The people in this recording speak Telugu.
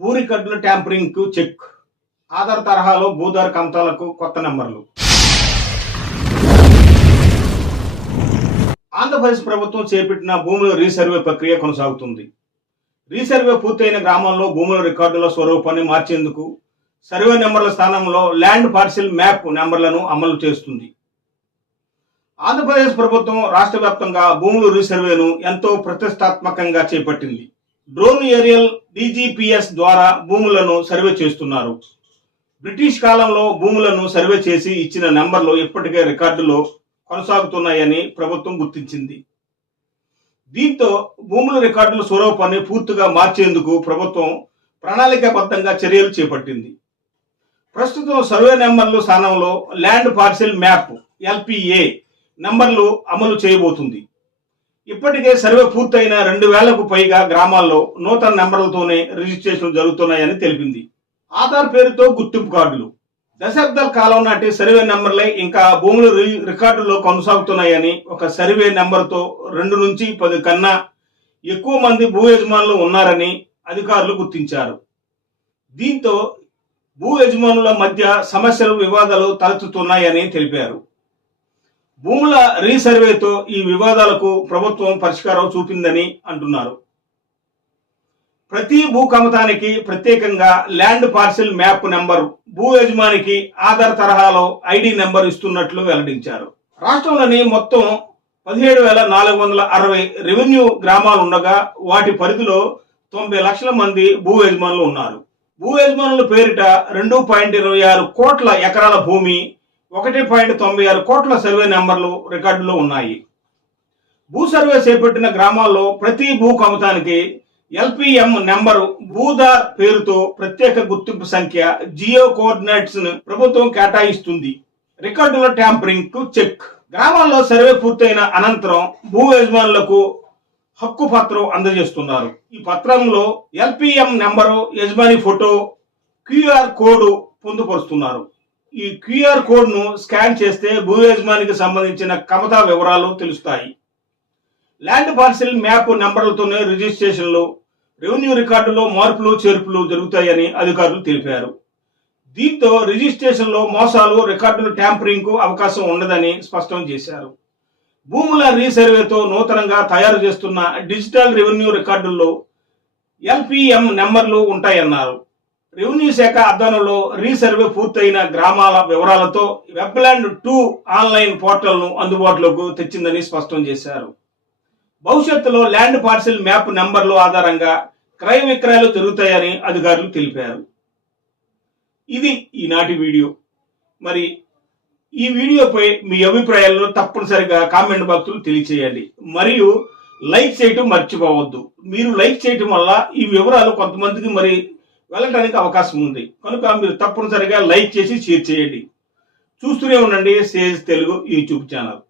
భూ రికార్డుల ట్యాంపరింగ్కు చెక్. ఆధార్ తరహాలో భూధార్ కంతాలకు కొత్త నెంబర్లు. ఆంధ్రప్రదేశ్ ప్రభుత్వం చేపట్టిన భూముల రీసర్వే ప్రక్రియ కొనసాగుతుంది. రీసర్వే పూర్తయిన గ్రామంలో భూముల రికార్డుల స్వరూపాన్ని మార్చేందుకు సర్వే నెంబర్ల స్థానంలో ల్యాండ్ పార్సిల్ మ్యాప్ నెంబర్లను అమలు చేస్తుంది. ఆంధ్రప్రదేశ్ ప్రభుత్వం రాష్ట్ర వ్యాప్తంగా భూముల రీసర్వేను ఎంతో ప్రతిష్టాత్మకంగా చేపట్టింది. డ్రోన్ ఏరియల్ డీజీపీఎస్ ద్వారా భూములను సర్వే చేస్తున్నారు. బ్రిటిష్ కాలంలో భూములను సర్వే చేసి ఇచ్చిన నెంబర్లు ఇప్పటికే రికార్డులో కొనసాగుతున్నాయని ప్రభుత్వం గుర్తించింది. దీంతో భూముల రికార్డుల స్వరూపాన్ని పూర్తిగా మార్చేందుకు ప్రభుత్వం ప్రణాళికాబద్ధంగా చర్యలు చేపట్టింది. ప్రస్తుతం సర్వే నెంబర్లు స్థానంలో ల్యాండ్ పార్సిల్ మ్యాప్ ఎల్పిఏ నంబర్లు అమలు చేయబోతుంది. ఇప్పటికే సర్వే పూర్తయిన రెండు వేలకు పైగా గ్రామాల్లో నూతన నెంబర్లతోనే రిజిస్ట్రేషన్ జరుగుతున్నాయని తెలిపింది. ఆధార్ పేరుతో గుర్తింపు కార్డులు. దశాబ్దాల కాలం నాటి సర్వే నెంబర్లే ఇంకా భూముల రి- రికార్డుల్లో కొనసాగుతున్నాయని ఒక సర్వే నెంబర్తో రెండు నుంచి పది కన్నా ఎక్కువ మంది భూ యజమానులు ఉన్నారని అధికారులు గుర్తించారు. దీంతో భూ యజమానుల మధ్య సమస్యలు వివాదాలు తలెత్తుతున్నాయని తెలిపారు. భూముల రీసర్వేతో ఈ వివాదాలకు ప్రభుత్వం పరిష్కారం చూపిందని అంటున్నారు. ప్రతి భూ కమతానికి ప్రత్యేకంగా ల్యాండ్ పార్సిల్ మ్యాప్ నెంబర్ భూ యజమానికి ఆధార్ తరహాలో ఐడి నెంబర్ ఇస్తున్నట్లు వెల్లడించారు. రాష్ట్రంలోని మొత్తం పదిహేడు వేల నాలుగు వందల అరవై రెవెన్యూ గ్రామాలు ఉండగా వాటి పరిధిలో తొంభై లక్షల మంది భూ యజమానులు ఉన్నారు. భూ యజమానుల పేరిట రెండు పాయింట్ ఇరవై ఆరు కోట్ల ఎకరాల భూమి ఒకటి పాయింట్ తొంభై ఆరు కోట్ల సర్వే నెంబర్లు రికార్డులో ఉన్నాయి. భూ సర్వే చేపట్టిన గ్రామాల్లో ప్రతి భూ కమతానికి ఎల్పిఎం నెంబరు భూదార్ పేరుతో ప్రత్యేక గుర్తింపు సంఖ్య జియో కోఆర్డినేట్స్ ప్రభుత్వం కేటాయిస్తుంది. రికార్డుల ట్యాంపరింగ్ టు చెక్. గ్రామాల్లో సర్వే పూర్తయిన అనంతరం భూ యజమానులకు హక్కు పత్రం అందజేస్తున్నారు. ఈ పత్రంలో ఎల్పిఎం నెంబరు యజమాని ఫోటో క్యూఆర్ కోడ్ పొందుపరుస్తున్నారు. ఈ క్యూఆర్ కోడ్ను స్కాన్ చేస్తే భూ యజమానికి సంబంధించిన కమతా వివరాలు తెలుస్తాయి. ల్యాండ్ పార్సిల్ మ్యాప్ నెంబర్లతోనే రిజిస్ట్రేషన్లు రెవెన్యూ రికార్డులో మార్పులు చేర్పులు జరుగుతాయని అధికారులు తెలిపారు. దీంతో రిజిస్ట్రేషన్లో మోసాలు రికార్డుల ట్యాంపరింగ్కు అవకాశం ఉండదని స్పష్టం చేశారు. భూముల రీసర్వేతో నూతనంగా తయారు చేస్తున్న డిజిటల్ రెవెన్యూ రికార్డుల్లో ఎల్పిఎం నెంబర్లు ఉంటాయన్నారు. రెవెన్యూ శాఖ ఆధ్వర్యంలో రీసర్వే పూర్తయిన గ్రామాల వివరాలతో వెబ్ల్యాండ్ టూ ఆన్లైన్ పోర్టల్ను అందుబాటులోకి తెచ్చిందని స్పష్టం చేశారు. భవిష్యత్తులో ల్యాండ్ పార్సిల్ మ్యాప్ నెంబర్లు ఆధారంగా క్రయ విక్రయాలు జరుగుతాయని అధికారులు తెలిపారు. ఇది ఈనాటి వీడియో. మరి ఈ వీడియోపై మీ అభిప్రాయాలను తప్పనిసరిగా కామెంట్ బాక్స్లో తెలియచేయండి. మరియు లైక్ చేయటం మర్చిపోవద్దు. మీరు లైక్ చేయటం వల్ల ఈ వివరాలు కొంతమందికి మరి వెళ్ళడానికి అవకాశం ఉంది. కనుక మీరు తప్పనిసరిగా లైక్ చేసి షేర్ చేయండి. చూస్తూనే ఉండండి. Sage Telugu YouTube channel.